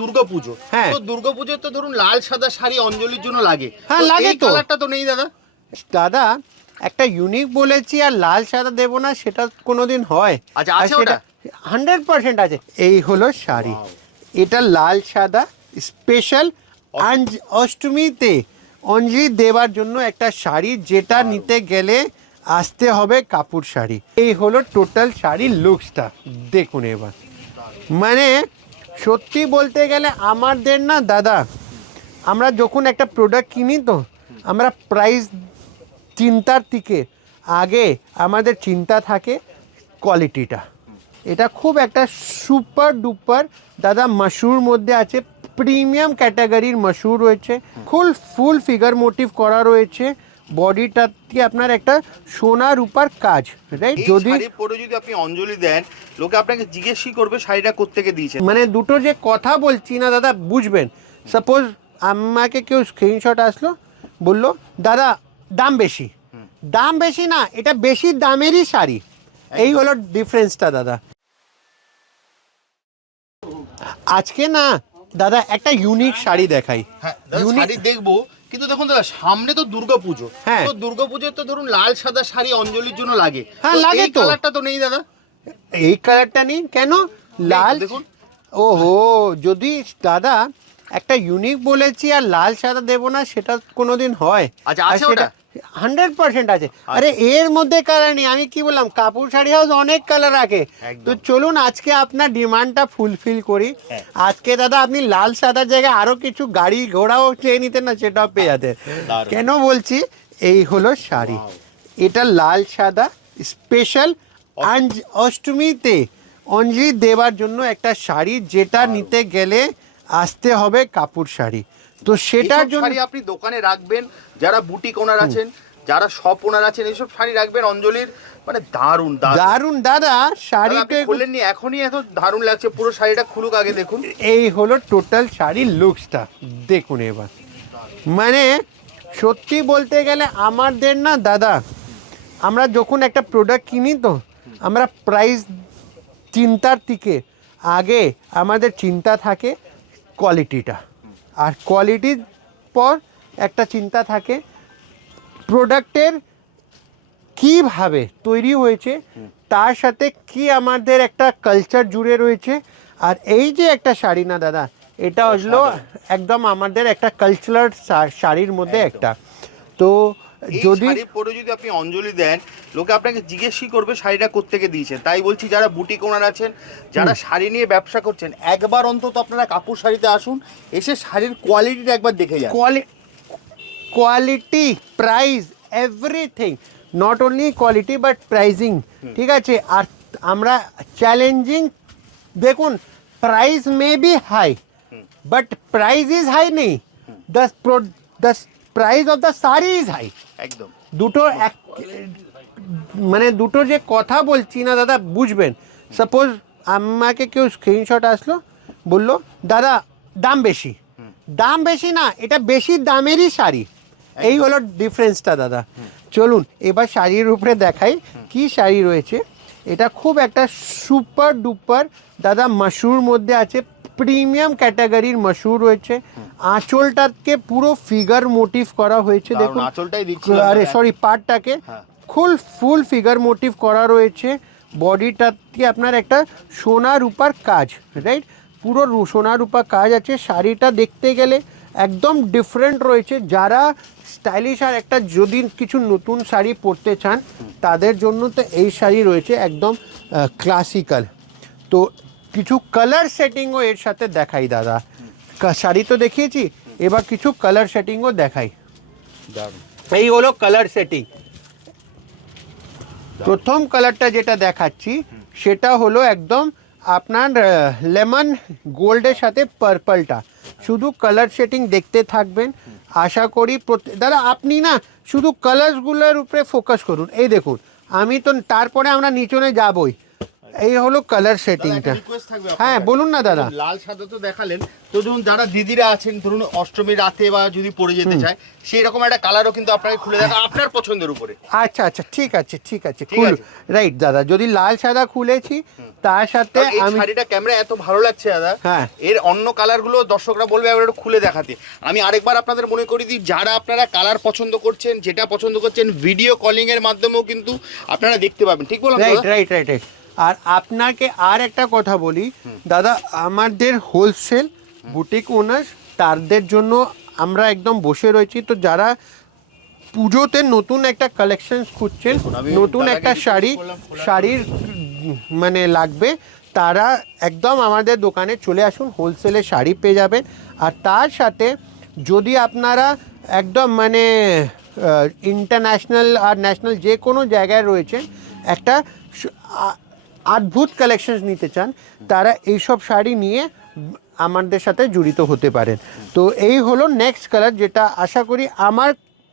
দুর্গাপুজো, হ্যাঁ তো দুর্গাপুজোর তো ধরুন লাল সাদা শাড়ি অঞ্জলির জন্য লাগে। হ্যাঁ তো লাগে এই তো কালারটা তো নেই দাদা। দাদা একটা ইউনিক বলেছি আর লাল সাদা দেবো না সেটা কোনোদিন হয়? আচ্ছা, আর আছে সেটা ওটা? 100% আছে। এই হলো শাড়ি, এটা লাল সাদা স্পেশাল অষ্টমীতে অঞ্জলি দেওয়ার জন্য একটা শাড়ি, যেটা নিতে গেলে আসতে হবে কাপড় শাড়ি। এই হলো টোটাল শাড়ির লুকসটা, দেখুন এবার। মানে সত্যি বলতে গেলে আমাদের না দাদা, আমরা যখন একটা প্রোডাক্ট কিনি তো আমরা প্রাইস চিন্তার থেকে আগে আমাদের চিন্তা থাকে কোয়ালিটিটা। এটা খুব একটা সুপার ডুপার দাদা মাশরুর মধ্যে আছে, প্রিমিয়াম ক্যাটাগরির মাশরুর রয়েছে, ফুল ফিগার মোটিভ করা রয়েছে, বডিটাতে আপনার একটা সোনা রূপার কাজ, রাইট? যদি শাড়ি পরে যদি আপনি অঞ্জলি দেন, লোকে আপনাকে জিজ্ঞেসই করবে শাড়িটা কোত্থেকে দিয়েছেন। মানে দুটো যে কথা বলছি না দাদা, বুঝবেন। সাপোজ আমাকে কেউ স্ক্রিনশট আসলো, বললো দাদা দাম বেশি, দাম বেশি না, এটা বেশি দামেরই শাড়ি। এই হলো ডিফারেন্সটা দাদা। আজকে না দাদা একটা ইউনিক শাড়ি দেখাই। হ্যাঁ দাদা, শাড়ি দেখবো, কিন্তু দেখুন দাদা সামনে তো দুর্গাপুজো, হ্যাঁ তো দুর্গাপুজোর তো ধরুন লাল সাদা শাড়ি অঞ্জলির জন্য লাগে। হ্যাঁ তো লাগে এই তো। কালারটা তো নেই দাদা। এই কালারটা নেই কেন? লাল দেখুন। ওহো, যদি দাদা একটা ইউনিক বলেছি আর লাল সাদা দেবো না সেটা কোনোদিন হয়? আচ্ছা, আর আছে সেটা ওটা? 100% আছে। আরে এর মধ্যে কালার নেই, আমি কি বললাম, কাপড় শাড়ি হাউস অনেক কালার রাখে। একদম। তো চলুন আজকে আপনার ডিমান্ডটা ফুলফিল করি। হ্যাঁ। আজকে দাদা আপনি লাল সাদার জায়গায় আরো কিছু গাড়ি ঘোড়াও চেয়ে নিতেন না, সেটাও পেয়ে যেতেন। দারুণ। কেন বলছি, এই হলো শাড়ি, এটা লাল সাদা স্পেশাল অষ্টমীতে অঞ্জলি দেওয়ার জন্য একটা শাড়ি, যেটা নিতে গেলে আসতে হবে কাপড় শাড়ি। তো সেটার জন্য শাড়ি আপনি দোকানে রাখবেন, যারা বুটিক ওনার আছেন, যারা শপ ওনার আছেন, এইসব শাড়ি রাখবেন অঞ্জলির। মানে দারুণ দারুণ দারুণ দাদা শাড়িটা খুলেননি এখনই, এত দারুণ লাগছে। পুরো শাড়িটা খুলুক আগে, দেখুন। এই হলো টোটাল শাড়ির লুকসটা, দেখুন এবার। মানে সত্যি বলতে গেলে আমাদের না দাদা, আমরা যখন একটা প্রোডাক্ট কিনি তো আমরা প্রাইস চিন্তার থেকে আগে আমাদের চিন্তা থাকে কোয়ালিটিটা, আর কোয়ালিটির পর একটা চিন্তা থাকে প্রোডাক্টের কীভাবে তৈরি হয়েছে, তার সাথে কি আমাদের একটা কালচার জুড়ে রয়েছে। আর এই যে একটা শাড়ি না দাদা, এটা হলো একদম আমাদের একটা কালচারাল শাড়ির মধ্যে একটা। তো যদি শাড়ি পরে যদি আপনি অঞ্জলি দেন, লোকে আপনাকে জিজ্ঞেসই করবে শাড়িটা কোত্থেকে দিয়েছেন। তাই বলছি, যারা বুটিক ওনার আছেন, যারা শাড়ি নিয়ে ব্যবসা করছেন, একবার অন্তত আপনারা কাপড় শাড়িতে আসুন, এসে শাড়ির কোয়ালিটিটা একবার দেখে যান। Quality, price, everything, not only quality but pricing, ঠিক আছে? আর আমরা চ্যালেঞ্জিং, দেখুন price may be high but price is high নেই, the price of the sari is high. একদম। দুটো এক, মানে দুটো যে কথা বলছি না দাদা, বুঝবেন। সাপোজ আমাকে কেউ স্ক্রিনশট আসলো, বললো দাদা দাম বেশি, দাম বেশি না, এটা বেশি দামেরই শাড়ি। এই হলো ডিফারেন্সটা দাদা। চলুন এবার শাড়ির উপরে দেখাই কি শাড়ি রয়েছে। এটা খুব একটা সুপার ডুপার দাদা মাশরুর মধ্যে আছে, প্রিমিয়াম ক্যাটাগরির মাশরুর রয়েছে। আঁচলটাকে পুরো ফিগার মোটিভ করা হয়েছে, দেখুন। আঁচলটাই দিচ্ছি, আরে সরি, পার্টটাকে ফুল ফিগার মোটিভ করা রয়েছে। বডিটাতে আপনার একটা সোনা রূপার কাজ, রাইট? পুরো সোনা রূপা কাজ আছে। শাড়িটা দেখতে গেলে একদম ডিফারেন্ট রয়েছে। যারা স্টাইলিশ আর একটা যদি কিছু নতুন শাড়ি পরতে চান, তাদের জন্য তো এই শাড়ি রয়েছে একদম ক্লাসিক্যাল। তো কিছু কালার সেটিংও এর সাথে দেখাই দাদা। শাড়ি তো দেখিয়েছি, এবার কিছু কালার সেটিংও দেখাই। এই হলো কালার সেটিং। প্রথম কালারটা যেটা দেখাচ্ছি সেটা হলো একদম আপনার লেমন গোল্ডের সাথে পার্পলটা। শুধু কালার সেটিং দেখতে থাকবেন, আশা করি। দাদা আপনি না শুধু কালারসগুলোর উপরে ফোকাস করুন। এই দেখুন, আমি তো তারপরে আমরা নিচনে যাবই। এই হলো কালার সেটিংটা। হ্যাঁ বলুন না দাদা। লাল সাদা তো দেখালেন, তো ধরুন যারা দিদিরা আছেন, ধরুন অষ্টমী রাতে বা যদি পরে যেতে চায়, সেই রকম একটা কালারও কিন্তু আপনাকে খুলে দেখা আপনার পছন্দের উপরে। আচ্ছা আচ্ছা, ঠিক আছে ঠিক আছে, রাইট দাদা। যদি লাল সাদা খুলেছি তার সাথে এই আমি শাড়িটা ক্যামেরা এত ভালো লাগছে দাদা, হ্যাঁ এর অন্য কালারগুলো দর্শকরা বলবে একবার একটু খুলে দেখাতে। আমি আরেকবার আপনাদের মনে করি দিই, যারা আপনারা কালার পছন্দ করছেন, যেটা পছন্দ করছেন, ভিডিও কলিং এর মাধ্যমেও কিন্তু আপনারা দেখতে পাবেন, ঠিক বললাম রাইট দাদা? Right right right. আর আপনাকে আর একটা কথা বলি দাদা, আমাদের হোলসেল বুটিক ওনার তাদের জন্য আমরা একদম বসে রয়েছি। তো যারা পুজোতে নতুন একটা কালেকশন খুঁজছেন, আমি নতুন দাদাকে একটা জিজ্ঞেস শাড়ি করলাম, শাড়ির মানে লাগবে, তারা একদম আমাদের দোকানে চলে আসুন, হোলসেলে শাড়ি পেয়ে যাবেন। আর তার সাথে যদি আপনারা একদম মানে ইন্টারন্যাশনাল আর ন্যাশনাল যে কোনো জায়গায় রয়েছেন, একটা অদ্ভুত কালেকশনস নিতে চান, তারা এইসব শাড়ি নিয়ে আমাদের সাথে জড়িত হতে পারেন। তো এই হলো নেক্সট কালার, যেটা আশা করি আমার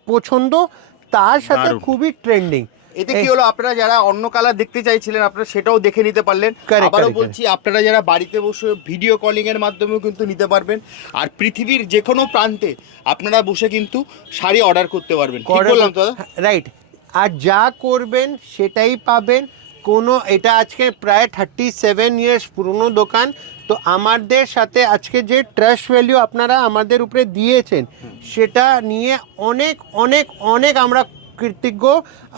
পছন্দ, তার সাথে দারুণ। খুবই ট্রেন্ডিং। এতে কি হলো, আপনারা যারা অন্য কালার দেখতে চাইছিলেন আপনারা সেটাও দেখে নিতে পারলেন। Correct, আবারও correct, বলছি, আপনারা যারা বাড়িতে বসে ভিডিও কলিং এর মাধ্যমেও কিন্তু নিতে পারবেন, আর পৃথিবীর যে কোনো প্রান্তে আপনারা বসে কিন্তু শাড়ি অর্ডার করতে পারবেন, ঠিক বললাম তো দাদা? রাইট। আর যা করবেন সেটাই পাবেন। কোনো এটা আজকে প্রায় 37 ইয়ার্স পুরনো দোকান। তো আমাদের সাথে আজকে যে ট্রাস্ট ভ্যালু আপনারা আমাদের উপরে দিয়েছেন, সেটা নিয়ে অনেক অনেক অনেক আমরা কৃতজ্ঞ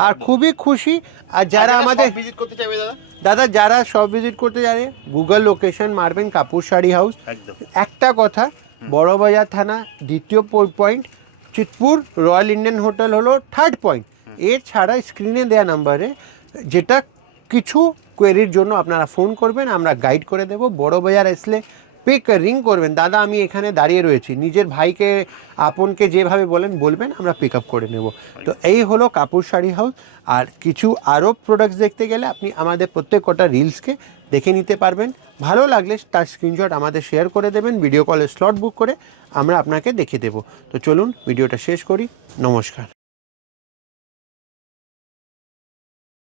আর খুবই খুশি। আর যারা আমাদের ভিজিট করতে চাইবে দাদা, দাদা, যারা সব ভিজিট করতে যাবে, গুগল লোকেশন মারবেন কাপুর শাড়ি হাউস। একদম একটা কথা, বড়বাজার থানা দ্বিতীয় point, Chitpur royal Indian hotel হলো থার্ড পয়েন্ট। এর ছাড়া স্ক্রিনে দেওয়া নাম্বারে যেটা কিছু কোয়েরির জন্য আপনারা ফোন করবেন, আমরা গাইড করে দেবো। বড়বাজার আসলে পিক রিং করবেন, দাদা আমি এখানে দাঁড়িয়ে রয়েছি, নিজের ভাইকে আপনকে যেভাবে বলবেন, আমরা পিক আপ করে নেব। তো এই হলো কাপুর শাড়ি হাউস। আর কিছু আরও প্রোডাক্টস দেখতে গেলে আপনি আমাদের প্রত্যেক কটা রিলসকে দেখে নিতে পারবেন। ভালো লাগলে তার স্ক্রিনশট আমাদের শেয়ার করে দেবেন, ভিডিও কলে স্লট বুক করে আমরা আপনাকে দেখিয়ে দেবো। তো চলুন ভিডিওটা শেষ করি। নমস্কার।